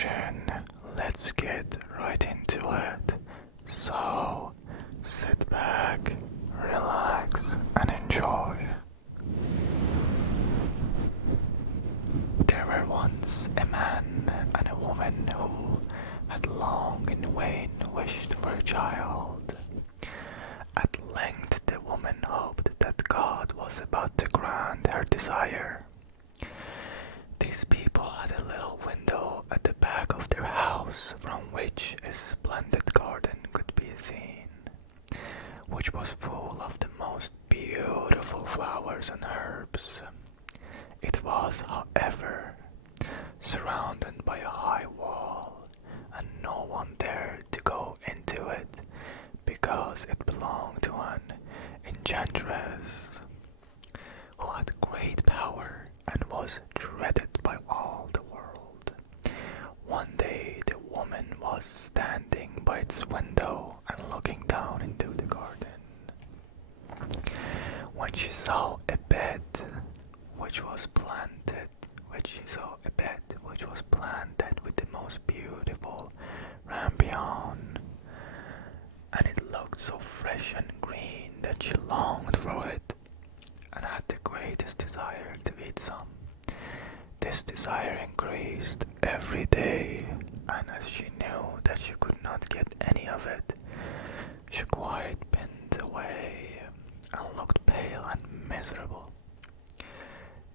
introduction, let's get right into it. So, sit back, relax, and enjoy. There were once a man and a woman who had long in vain wished for a child. At length the woman hoped that God was about to grant her desire. These people had a little window at the back of their house from which a splendid garden could be seen, which was full of the most beautiful flowers and herbs. It was, however, surrounded by a high wall, and no one dared to go into it because it belonged to an enchantress who had great power and was dreaded by all the world. One day the woman was standing by its window and looking down into the garden, when she saw a bed which was planted with the most beautiful rampion, and it looked so fresh and green that she longed for it and had the greatest desire to eat some. This desire increased every day, and as she knew that she could not get any of it, she quite pinned away and looked pale and miserable.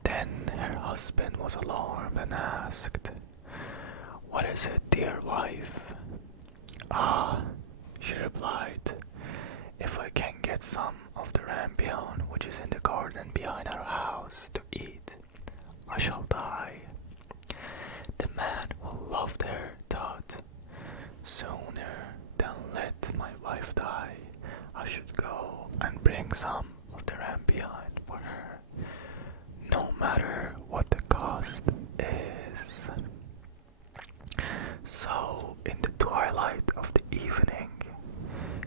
Then her husband was alarmed and asked, "What is it, dear wife?" "Ah," she replied, "if I can get some of the rampion which is in the garden behind our house to eat, I shall die." The man who loved her thought, "Sooner than let my wife die, I should go and bring some of the rampion for her, no matter what the cost is." So, in the twilight of the evening,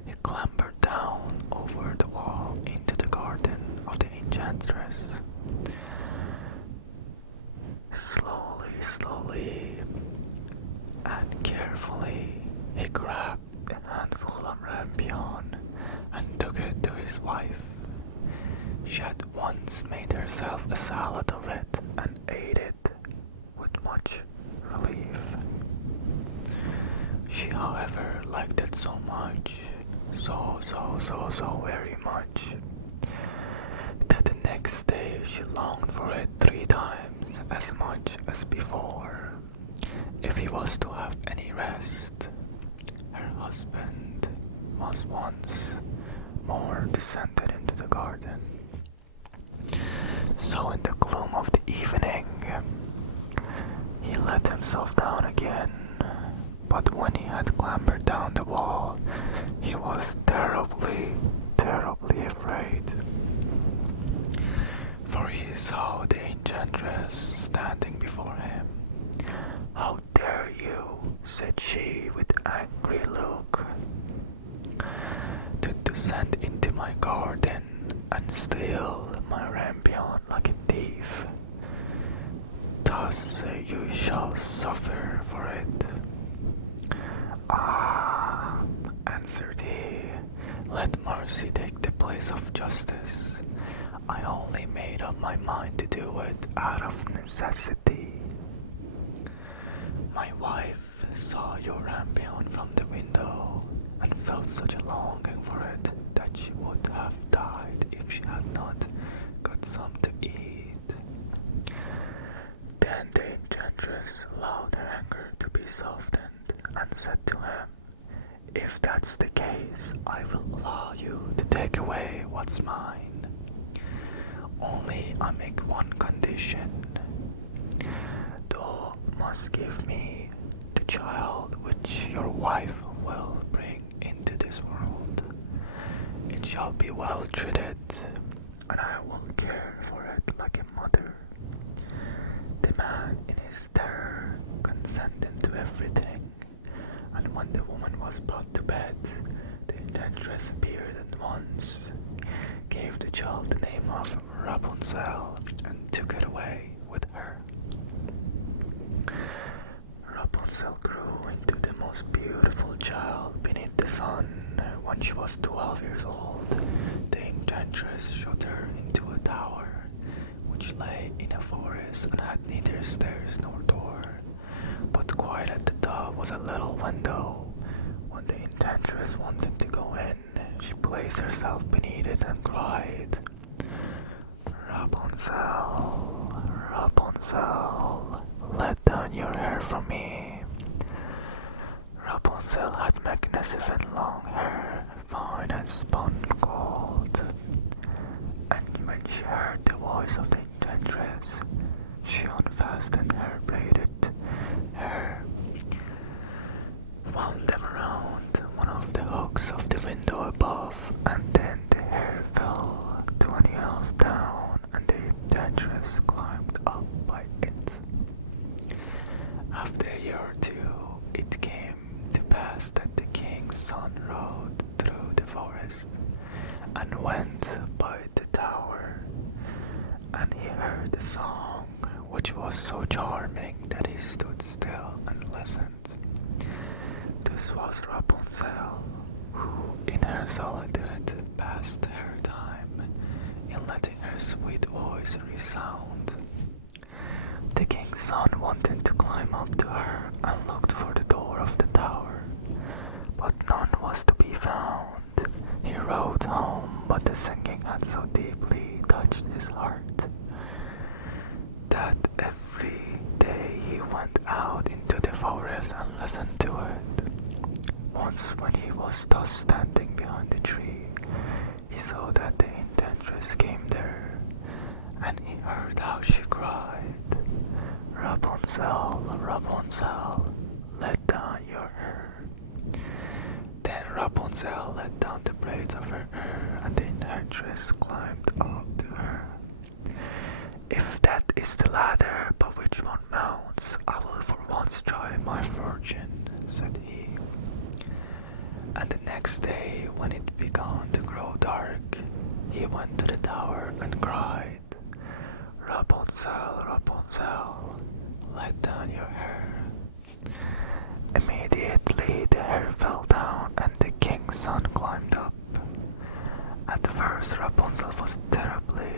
he clambered down over the wall into the garden of the enchantress. Slowly and carefully, he grabbed a handful of rampion and took it to his wife. She had once made herself a salad of it and ate it with much relief. She, however, liked it so much, so very much, that the next day she longed for it 3 times as much as before. If he was to have any rest, her husband was once more descended into the garden. So in the gloom of the evening, he let himself down again, but when he had clambered down the wall, he was terribly afraid, for he saw the enchantress standing before him. "How dare you," said she with angry look, "to descend into my garden and steal my rampion like a thief? Thus you shall suffer for it." "Ah," answered he, "let mercy take the place of justice. I only made up my mind to do it out of necessity. My wife saw your rampion from the window and felt such a longing for it that she would have died if she had not got some to eat." Then the enchantress allowed her anger to be softened and said to him, "If that's the case, I will allow you to take away what's mine. Only I make one condition. Thou must give me the child which your wife will bring into this world. It shall be well treated, and I will care for it like a mother." The man, in his terror, consented to everything, and when the woman was brought to bed, the enchantress appeared at once, gave the child the name of Rapunzel, and took it away with her. Rapunzel grew into the most beautiful child beneath the sun. When she was 12 years old, the enchantress shot her into a tower, which lay in a forest and had neither stairs nor door. But quite at the top was a little window. When the enchantress wanted to go in, she placed herself beneath it and cried, "Rapunzel, Rapunzel, let down your hair for me." Rapunzel had magnificent long hair, fine as spun gold. And when she heard the voice of the enchantress, she unfastened her braided hair, wound them around one of the hooks of the window above, and then the hair fell 20 yards down, and the enchantress climbed up by it. After a year or two, it came to pass that the king's son rode through the forest and went by the tower, and he heard a song which was so charming that he stood still and listened. This was Rapunzel, who in her solitude passed her time in letting her sweet voice resound. The king's son wanted to climb up to her and looked for the door of the tower, but none was to be found. He rode home, but the singing had so deeply touched his heart that every day he went out into the forest and listened to it. Once when he was thus standing behind the tree, he saw that the enchantress came there, and he heard how she cried, "Rapunzel, Rapunzel, let down your hair." Then Rapunzel let down the braids of her hair, and the enchantress climbed up to her. "If that is the ladder by which one mounts, I will for once try my fortune," said he. And the next day, when it began to grow dark, he went to the tower and cried, "Rapunzel, Rapunzel, let down your hair." Immediately the hair fell down, and the king's son climbed up. At first Rapunzel was terribly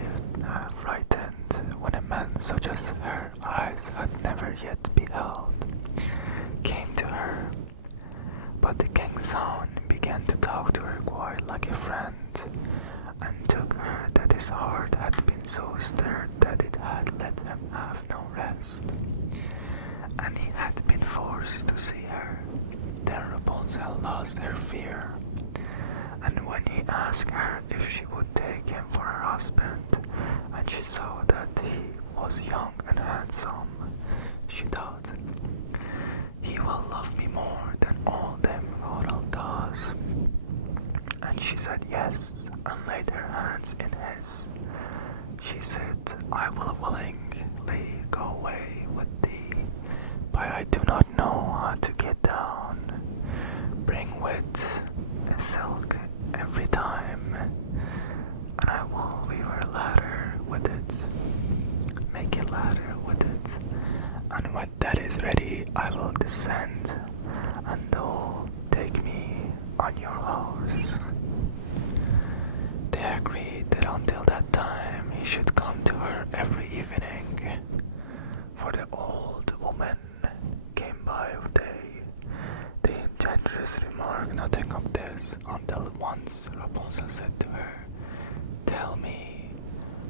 frightened when a man such as her eyes had never yet beheld came to her. But the king's son began to talk to her quite like a friend, and took her that his heart had been so stirred that it had let him have no rest, and he had been forced to see her. Then Rapunzel lost her fear, and when he asked her if she would take him for her husband, and she saw that he was young and handsome, she thought, "He will love me more than all them mortal does." And she said yes, and laid her hands in his. She said, "I will willingly go away with thee, but I do not know how to get down. Bring with a silk every time, and I will weave a ladder with it. Make a ladder with it, and when that is ready, I will descend, and thou take me on your horse." They agreed that until that time he should come to her every evening, for the old woman came by of day. The enchantress remarked nothing of this until once Rapunzel said to her, "Tell me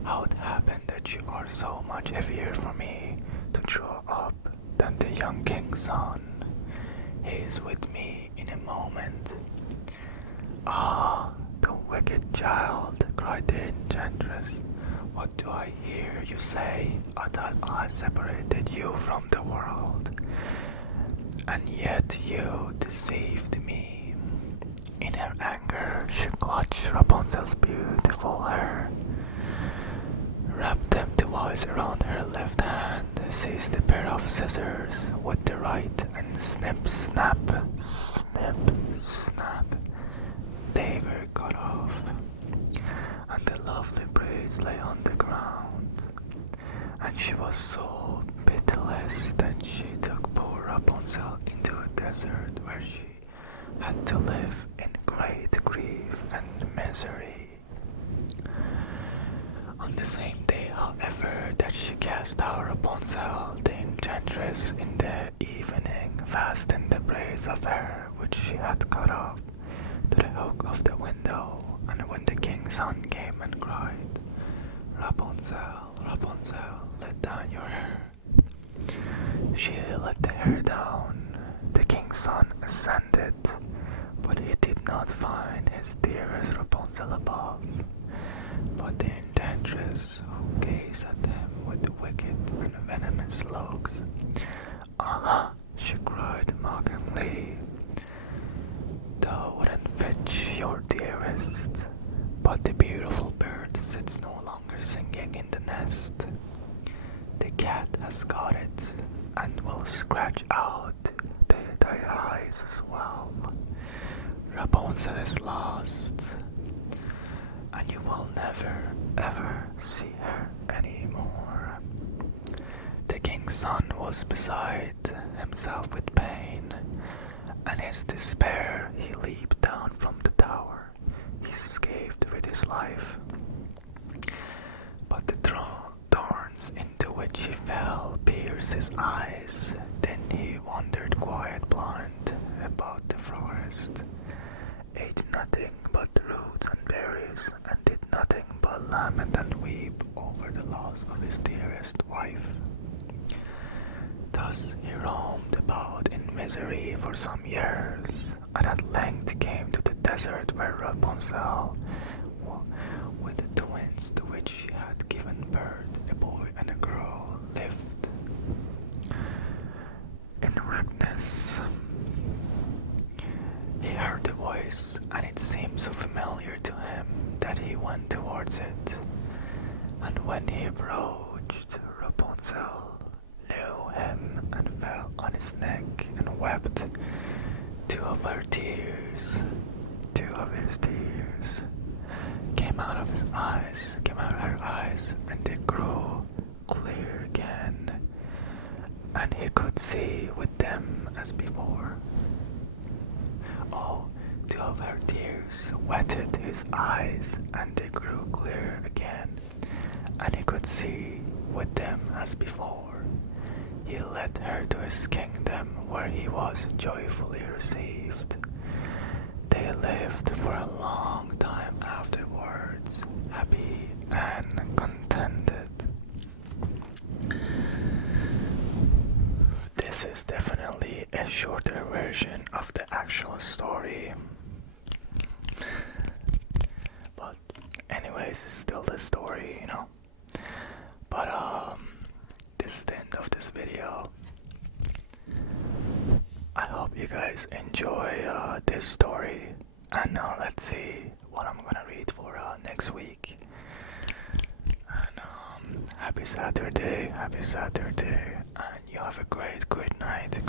how it happened that you are so much heavier for me to throw up than the young king's son. He is with me in a moment." "Ah, the wicked child," cried the enchantress. "What do I hear you say? I thought I separated you from the world, and yet you deceived me." In her anger, she clutched Rapunzel's beautiful hair, wrapped them twice around her left hand, seized a pair of scissors with the right, and snip, snap, snip, snap, they were cut off, and the lovely braids lay on the ground. And she was so pitiless that she took poor Rapunzel into a desert where she had to live in great grief and misery. On the same day, however, that she cast out Rapunzel, the enchantress, in the evening, fastened the braids of hair which she had cut off to the hook of the window, and when the king's son came and cried, "Rapunzel, Rapunzel, let down your hair," she let the hair down. The king's son ascended, but he did not find his dearest Rapunzel above, but the enchantress, who gazed at him with wicked and venomous looks. "Aha!" she cried mockingly, "thou wouldn't fetch your dearest, but the beautiful bird sits no longer singing in the nest. The cat has got it, and will scratch out thy eyes as well. Rapunzel is lost, and you will never ever see her anymore." The king's son was beside himself with pain, and his despair he leaped down from the tower. He escaped with his life, but the thorns into which he fell pierced his eyes. Then he wandered quite blind about the forest, ate nothing but roots and berries, and did nothing but lament and weep over the loss of his dearest wife. Thus he roamed about in misery for some years, and at length came to the desert where Rapunzel, with the twins to which she had given birth, a boy and a girl, lived. In darkness, he heard a voice, and it seemed so familiar to him that he went towards it. And when he approached, Rapunzel knew him and fell on his neck and wept. Two of his tears came out of her eyes, and they grew clear again, and he could see with them as before. Oh, two of her tears wetted his eyes, and they grew clear again, and he could see with them as before. He led her to his kingdom, where he was joyfully received. They lived for a long time afterwards, happy and contented. This is definitely a shorter version of the actual story. But anyways, it's still the story, you know. But this is the end of this video. I hope you guys enjoy this story, and now let's see what I'm gonna read for next week. And happy Saturday, and you have a great night.